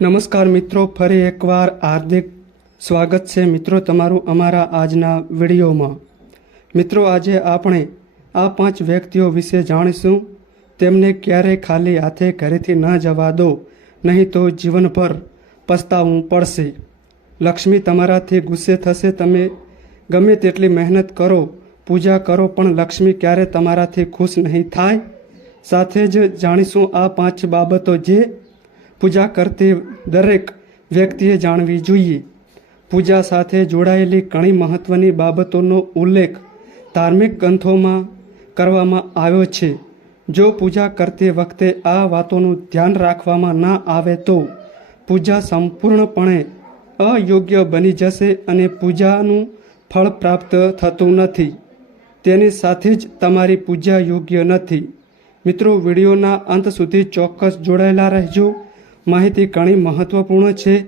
નમસ્કાર મિત્રો, ફરી એકવાર હાર્દિક સ્વાગત છે મિત્રો તમારું અમારા આજના વિડીયોમાં. મિત્રો, આજે આપણે આ પાંચ વ્યક્તિઓ વિશે જાણીશું. તેમને ક્યારેય ખાલી હાથે ઘરેથી ન જવા દો, નહીં તો જીવનભર પસ્તાવવું પડશે. લક્ષ્મી તમારાથી ગુસ્સે થશે, તમે ગમે તેટલી મહેનત કરો, પૂજા કરો, પણ લક્ષ્મી ક્યારે તમારાથી ખુશ નહીં થાય? સાથે જ જાણીશું આ પાંચ બાબતો જે પૂજા કરતી દરેક વ્યક્તિએ જાણવી જોઈએ. પૂજા સાથે જોડાયેલી ઘણી મહત્ત્વની બાબતોનો ઉલ્લેખ ધાર્મિક ગ્રંથોમાં કરવામાં આવ્યો છે. જો પૂજા કરતી વખતે આ વાતોનું ધ્યાન રાખવામાં ના આવે તો પૂજા સંપૂર્ણપણે અયોગ્ય બની જશે અને પૂજાનું ફળ પ્રાપ્ત થતું નથી. તેની સાથે જ તમારી પૂજા યોગ્ય નથી. મિત્રો, વિડીયોના અંત સુધી ચોક્કસ જોડાયેલા રહેજો. માહિતી ઘણી મહત્વપૂર્ણ છે.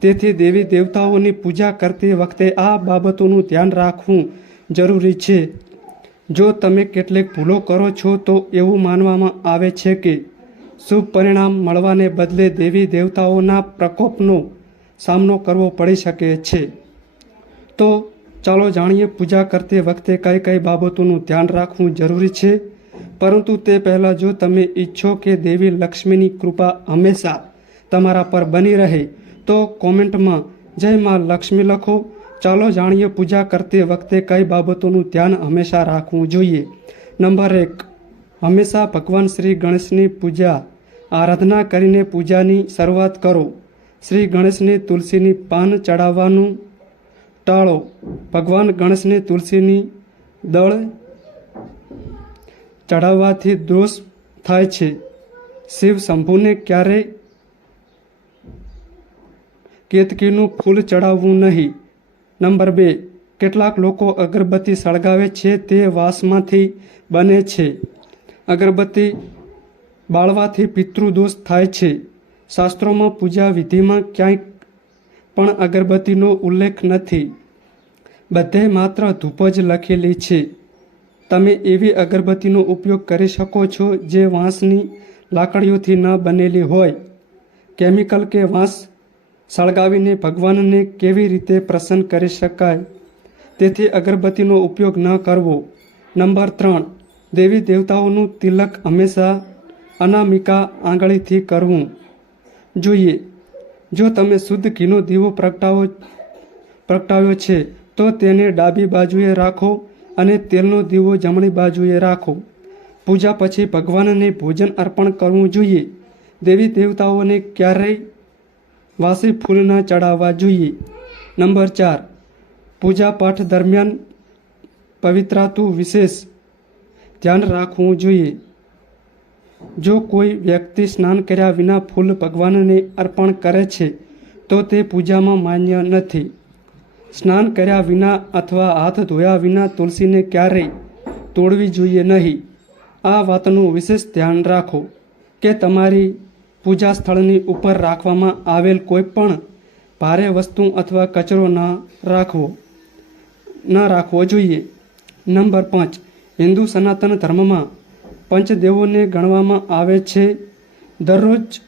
તેથી દેવી દેવતાઓની પૂજા કરતી વખતે આ બાબતોનું ધ્યાન રાખવું જરૂરી છે. જો તમે કેટલીક ભૂલો કરો છો તો એવું માનવામાં આવે છે કે શુભ પરિણામ મળવાને બદલે દેવી દેવતાઓના પ્રકોપનો સામનો કરવો પડી શકે છે. તો ચાલો જાણીએ પૂજા કરતી વખતે કઈ કઈ બાબતોનું ધ્યાન રાખવું જરૂરી છે. પરંતુ તે પહેલાં જો તમે ઈચ્છો કે દેવી લક્ષ્મીની કૃપા હંમેશા તમારા પર બની રહે, તો કોમેન્ટમાં, જય માં લક્ષ્મી લખો. ચાલો જાણીએ પૂજા કરતી વખતે કઈ બાબતોનું ધ્યાન હંમેશા રાખવું જોઈએ. નંબર એક, હંમેશા ભગવાન શ્રી ગણેશની પૂજા. આરાધના કરીને પૂજાની શરૂઆત કરો. શ્રી ગણેશને તુલસીની પાન ચડાવવાનું. ટાળો. ભગવાન ગણેશને તુલસીની દળ ચડાવવાથી દોષ થાય છે. શિવ શંભુને ક્યારેય કેતકીનું ફૂલ ચડાવવું નહીં. નંબર બે, કેટલાક લોકો અગરબત્તી સળગાવે છે, તે વાસમાંથી બને છે. અગરબત્તી બાળવાથી પિતૃદોષ થાય છે. શાસ્ત્રોમાં પૂજા વિધિમાં ક્યાંય પણ અગરબત્તીનો ઉલ્લેખ નથી. બધે માત્ર ધૂપ જ લખેલી છે. તમે એવી અગરબત્તીનો ઉપયોગ કરી શકો છો જે વાંસની લાકડીઓથી ન બનેલી હોય. કેમિકલ કે વાંસ સળગાવીને ભગવાનને કેવી રીતે પ્રસન્ન કરી શકાય? તેથી અગરબત્તીનો ઉપયોગ ન કરવો. નંબર ત્રણ, દેવી દેવતાઓનું તિલક હંમેશા અનામિકા આંગળીથી કરવું. જોઈએ, જો તમે શુદ્ધ ઘીનો દીવો પ્રગટાવો, પ્રગટાવ્યો છે, તો તેને ડાબી બાજુએ રાખો અને તેલનો દીવો જમણી બાજુએ રાખો. પૂજા પછી ભગવાનને ભોજન અર્પણ કરવું જોઈએ. દેવી દેવતાઓને ક્યારેય વાસી ફૂલ ન ચડાવવા જોઈએ. નંબર ચાર, પૂજા પાઠ દરમિયાન પવિત્રાતું વિશેષ ધ્યાન રાખવું જોઈએ. જો કોઈ વ્યક્તિ સ્નાન કર્યા વિના ફૂલ ભગવાનને અર્પણ કરે છે, તો તે પૂજામાં માન્ય નથી. સ્નાન કર્યા વિના અથવા હાથ ધોયા વિના તુલસીને ક્યારેય તોડવી જોઈએ નહીં. આ વાતનું વિશેષ ધ્યાન રાખો કે તમારી પૂજા સ્થળની ઉપર રાખવામાં આવેલ કોઈ પણ ભારે વસ્તુ અથવા કચરો ન રાખવો ન રાખવો જોઈએ. નંબર પાંચ, હિન્દુ સનાતન ધર્મમાં પંચદેવોને ગણવામાં આવે છે, દરરોજ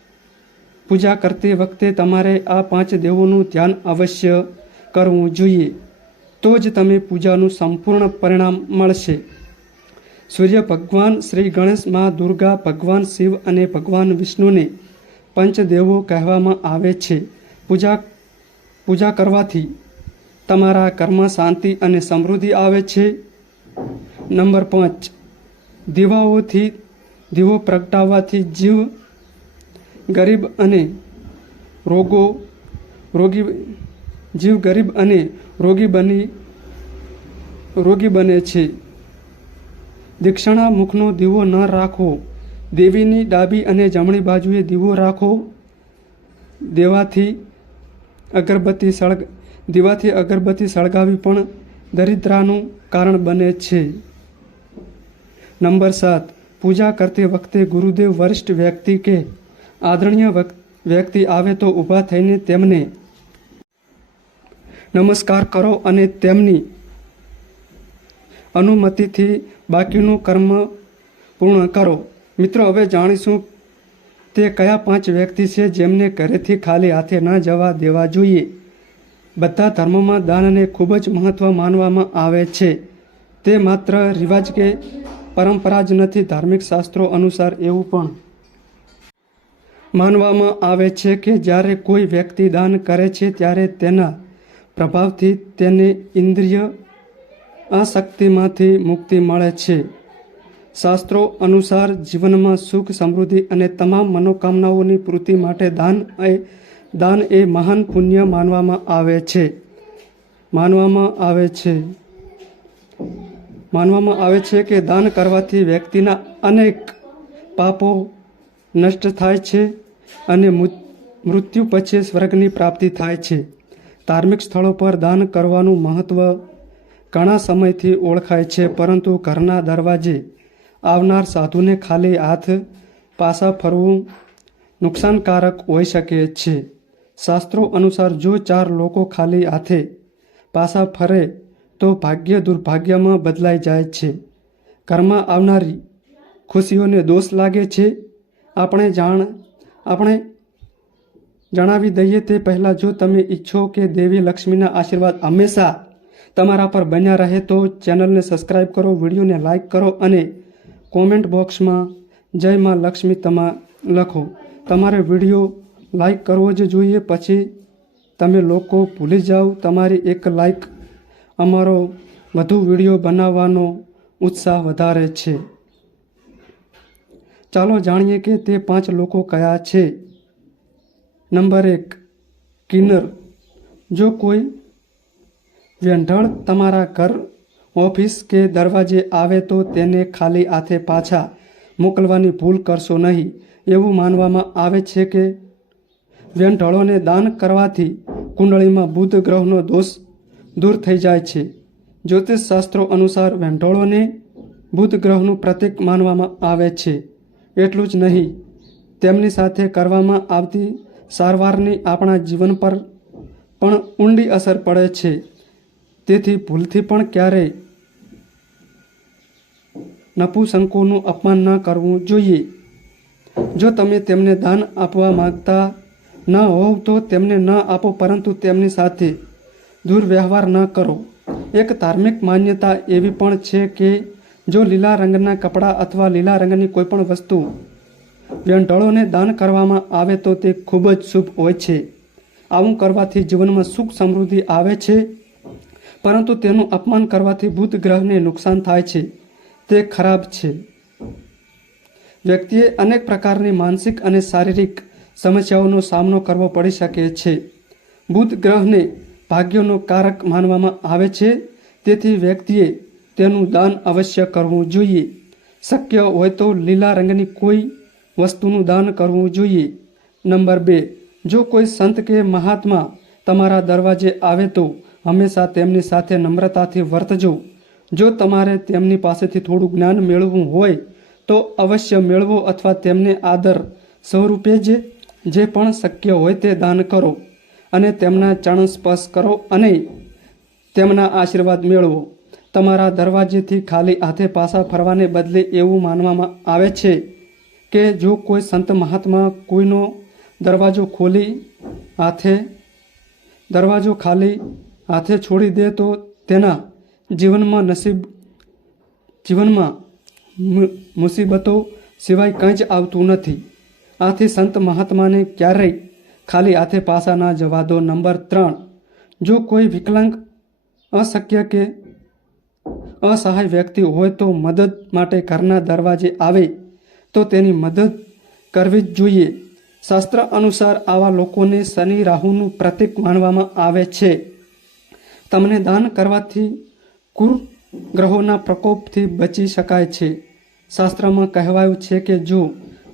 પૂજા કરતી વખતે તમારે આ પાંચ દેવોનું ધ્યાન અવશ્ય કરવું જોઈએ. તો જ તમે પૂજાનું સંપૂર્ણ પરિણામ મળશે. સૂર્ય ભગવાન શ્રી ગણેશ મા દુર્ગા ભગવાન શિવ અને ભગવાન વિષ્ણુને પંચદેવો કહેવામાં આવે છે. પૂજા પૂજા કરવાથી તમારા ઘરમાં શાંતિ અને સમૃદ્ધિ આવે છે. નંબર પાંચ, દીવાઓથી દીવો પ્રગટાવવાથી જીવ ગરીબ અને રોગો, રોગી, જીવ ગરીબ અને રોગી બની, રોગી બને છે. દીક્ષણા મુખનો દીવો ન રાખવો. દેવીની ડાબી અને જમણી બાજુએ દીવો રાખો. દેવાથી અગરબત્તી સળગ, દીવાથી અગરબત્તી સળગાવી પણ દરિદ્રાનું કારણ બને છે. નંબર સાત. પૂજા કરતી વખતે ગુરુદેવ વરિષ્ઠ વ્યક્તિ કે આદરણીય વ્યક્તિ આવે તો ઊભા થઈને તેમને નમસ્કાર કરો અને તેમની અનુમતિથી બાકીનું કર્મ પૂર્ણ કરો. મિત્રો, હવે જાણીશું તે કયા પાંચ વ્યક્તિ છે જેમને ઘરેથી ખાલી હાથે ન જવા દેવા જોઈએ. બધા ધર્મોમાં દાનને ખૂબ જ મહત્ત્વ માનવામાં આવે છે. તે માત્ર રિવાજ કે પરંપરા જ નથી, ધાર્મિક શાસ્ત્રો અનુસાર એવું પણ. માનવામાં આવે છે કે જ્યારે કોઈ વ્યક્તિ દાન કરે છે ત્યારે તેના પ્રભાવથી તેને ઇન્દ્રિય અશક્તિમાંથી મુક્તિ મળે છે. શાસ્ત્રો અનુસાર જીવનમાં સુખ, સમૃદ્ધિ અને તમામ મનોકામનાઓની પૂર્તિ માટે દાન એ દાન એ મહાન પુણ્ય માનવામાં આવે છે. માનવામાં આવે છે. માનવામાં આવે છે કે દાન કરવાથી વ્યક્તિના અનેક પાપો નષ્ટ થાય છે અને મૃત્યુ પછી સ્વર્ગની પ્રાપ્તિ થાય છે. ધાર્મિક સ્થળો પર દાન કરવાનું મહત્ત્વ ઘણા સમયથી ઓળખાય છે, પરંતુ ઘરના દરવાજે આવનાર સાધુને ખાલી હાથ પાછા ફરવું નુકસાનકારક હોઈ શકે છે. શાસ્ત્રો અનુસાર જો ચાર લોકો ખાલી હાથે પાછા ફરે, તો ભાગ્ય દુર્ભાગ્યમાં બદલાઈ જાય છે. ઘરમાં આવનારી ખુશીઓને દોષ લાગે છે. આપણે જાણ, આપણે જણાવી દઈએ તે પહેલાં જો તમે ઈચ્છો કે દેવી લક્ષ્મીના આશીર્વાદ હંમેશા તમારા પર બન્યા રહે તો ચેનલને સબસ્ક્રાઈબ કરો, વિડીયોને લાઈક કરો અને કોમેન્ટ બોક્સમાં, જય માં લક્ષ્મી, તમા લખો. તમારે વીડિયો લાઈક કરવો જ જોઈએ, પછી તમે લોકો ભૂલી જાઓ, તમારી એક લાઈક અમારો વધુ વીડિયો બનાવવાનો ઉત્સાહ વધારે છે. ચાલો જાણીએ કે તે પાંચ લોકો કયા છે. નંબર એક, કિન્નર. જો કોઈ વ્યંઢળ તમારા ઘર ઓફિસ કે દરવાજે આવે તો તેને ખાલી હાથે પાછા મોકલવાની ભૂલ કરશો નહીં. એવું માનવામાં આવે છે કે વેંઢળોને દાન કરવાથી કુંડળીમાં બુધ ગ્રહનો દોષ દૂર થઈ જાય છે. જ્યોતિષ શાસ્ત્રો અનુસાર વેંઢળોને બુધ ગ્રહનું પ્રતીક માનવામાં આવે છે. એટલું જ નહીં, તેમની સાથે કરવામાં આવતી સારવારની આપણા જીવન પર પણ ઊંડી અસર પડે છે. તેથી ભૂલથી પણ ક્યારેય નપુસંકોનું અપમાન ન કરવું જોઈએ. જો તમે તેમને દાન આપવા માગતા ન હોવ તો તેમને ન આપો, પરંતુ તેમની સાથે દુર્વ્યવહાર ન કરો. એક ધાર્મિક માન્યતા એવી પણ છે કે જો લીલા રંગના કપડાં અથવા લીલા રંગની કોઈપણ વસ્તુ વ્યંઢળોને દાન કરવામાં આવે તો તે ખૂબ જ શુભ હોય છે. આવું કરવાથી જીવનમાં સુખ સમૃદ્ધિ આવે છે. પરંતુ તેનું અપમાન કરવાથી બુધ ગ્રહને નુકસાન થાય છે. તે ખરાબ છે. વ્યક્તિએ અનેક પ્રકારની માનસિક અને શારીરિક સમસ્યાઓનો સામનો કરવો પડી શકે છે. બુધ ગ્રહને ભાગ્યનો કારક માનવામાં આવે છે. તેથી વ્યક્તિએ તેનું દાન અવશ્ય કરવું જોઈએ. શક્ય હોય તો લીલા રંગની કોઈ વસ્તુનું દાન કરવું જોઈએ. નંબર બે, જો કોઈ સંત કે મહાત્મા તમારા દરવાજે આવે તો હંમેશા તેમની સાથે નમ્રતાથી વર્તજો. જો તમારે તેમની પાસેથી થોડું જ્ઞાન મેળવવું હોય, તો અવશ્ય મેળવો અથવા તેમને આદર સ્વરૂપે જ, જે પણ શક્ય હોય તે દાન કરો અને તેમના ચરણ સ્પર્શ કરો અને તેમના આશીર્વાદ મેળવો. તમારા દરવાજેથી ખાલી હાથે પાછા ફરવાને બદલે એવું માનવામાં આવે છે કે જો કોઈ સંત મહાત્મા કોઈનો દરવાજો ખોલી હાથે, દરવાજો ખાલી હાથે છોડી દે તો તેના જીવનમાં નસીબ, જીવનમાં મુસીબતો સિવાય કંઈ જ આવતું નથી. આથી સંત મહાત્માને ક્યારેય ખાલી હાથે પાસાના જવા દો. નંબર ત્રણ. જો કોઈ વિકલાંગ અશક્ય કે અસહાય વ્યક્તિ હોય તો મદદ માટે ઘરના દરવાજે આવે તો તેની મદદ કરવી જ જોઈએ. શાસ્ત્ર અનુસાર આવા લોકોને શનિ રાહુનું પ્રતીક માનવામાં આવે છે. તમને દાન કરવાથી કુર ગ્રહોના પ્રકોપથી બચી શકાય છે. શાસ્ત્રમાં કહેવાયું છે કે જો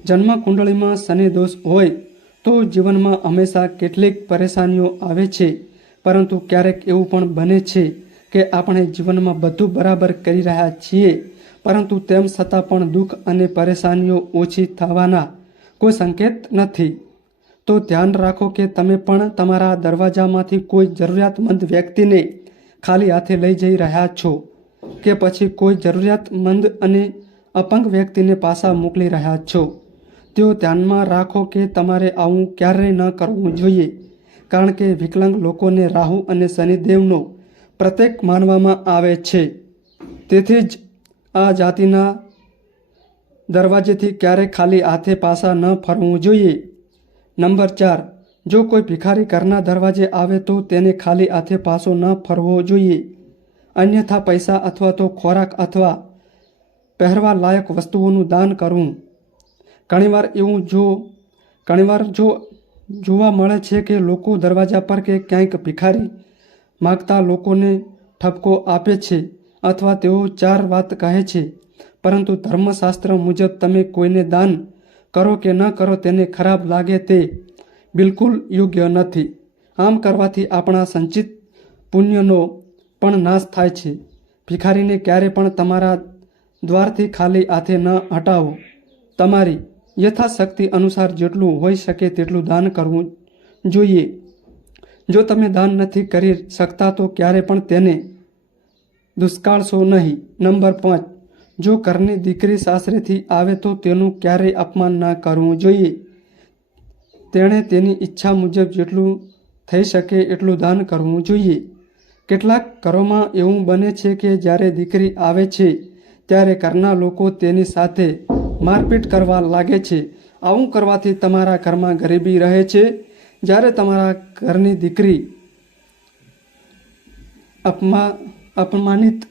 જન્મ કુંડળીમાં શનિ દોષ હોય, તો જીવનમાં હંમેશા કેટલીક પરેશાનીઓ આવે છે. પરંતુ ક્યારેક એવું પણ બને છે કે આપણે જીવનમાં બધું બરાબર કરી રહ્યા છીએ, પરંતુ તેમ છતાં પણ દુઃખ અને પરેશાનીઓ ઓછી થવાના કોઈ સંકેત નથી. તો ધ્યાન રાખો કે તમે પણ તમારા દરવાજામાંથી કોઈ જરૂરિયાતમંદ વ્યક્તિને ખાલી હાથે લઈ જઈ રહ્યા છો કે પછી કોઈ જરૂરિયાતમંદ અને અપંગ વ્યક્તિને પાછા મોકલી રહ્યા છો. તેઓ ધ્યાનમાં રાખો કે તમારે આવું ક્યારેય ન કરવું જોઈએ, કારણ કે વિકલાંગ લોકોને રાહુ અને શનિદેવનો પ્રત્યેક માનવામાં આવે છે. તેથી જ આ જાતિના દરવાજેથી ક્યારેય ખાલી હાથે પાછા ન ફરવું જોઈએ. નંબર ચાર, જો કોઈ ભિખારી ઘરના દરવાજે આવે તો તેને ખાલી હાથે પાસો ન ફરવો જોઈએ. અન્યથા પૈસા અથવા તો ખોરાક અથવા પહેરવા લાયક વસ્તુઓનું દાન કરવું. ઘણીવાર એવું જો, ઘણીવાર જો જોવા મળે છે કે લોકો દરવાજા પર કે ક્યાંક ભિખારી માગતા લોકોને ઠપકો આપે છે અથવા તેઓ ચાર વાત કહે છે. પરંતુ ધર્મશાસ્ત્ર મુજબ તમે કોઈને દાન કરો કે ન કરો તેને ખરાબ લાગે તે બિલકુલ યોગ્ય નથી. આમ કરવાથી આપણા સંચિત પુણ્યનો પણ નાશ થાય છે. ભિખારીને ક્યારે પણ તમારા દ્વારથી ખાલી હાથે ન હટાવો. તમારી યથાશક્તિ અનુસાર જેટલું હોઈ શકે તેટલું દાન કરવું જોઈએ. જો તમે દાન નથી કરી શકતા તો ક્યારે પણ તેને દુષ્કાળશો નહીં. નંબર પાંચ. જો ઘરની દીકરી સાસરેથી આવે તો તેનું ક્યારેય અપમાન ન કરવું જોઈએ. તેણે તેની ઈચ્છા મુજબ જેટલું થઈ શકે એટલું દાન કરવું જોઈએ. કેટલાક ઘરોમાં એવું બને છે કે જ્યારે દીકરી આવે છે, ત્યારે ઘરના લોકો તેની સાથે મારપીટ કરવા લાગે છે. આવું કરવાથી તમારા ઘરમાં ગરીબી રહે છે. જ્યારે તમારા ઘરની દીકરી અપમા, અપમાનિત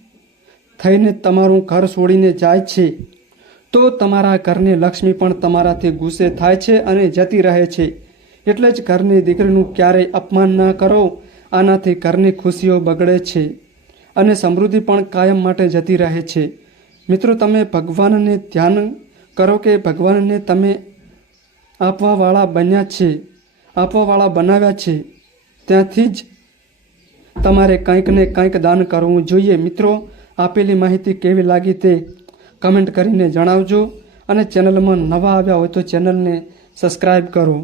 થઈને તમારું ઘર છોડીને જાય છે, તો તમારા ઘરની લક્ષ્મી પણ તમારાથી ગુસ્સે થાય છે અને જતી રહે છે. એટલે જ ઘરની દીકરીનું ક્યારેય અપમાન ન કરો, આનાથી ઘરની ખુશીઓ બગડે છે અને સમૃદ્ધિ પણ કાયમ માટે જતી રહે છે. મિત્રો, તમે ભગવાનને ધ્યાન કરો કે ભગવાનને તમે આપવાવાળા બન્યા છે, આપવાવાળા બનાવ્યા છે, ત્યાંથી જ તમારે કંઈક ને કંઈક દાન કરવું જોઈએ. મિત્રો આપેલી માહિતી કેવી લાગી તે કમેન્ટ કરીને જણાવજો અને ચેનલમાં નવા આવ્યા હોય તો ચેનલને સબસ્ક્રાઈબ કરો.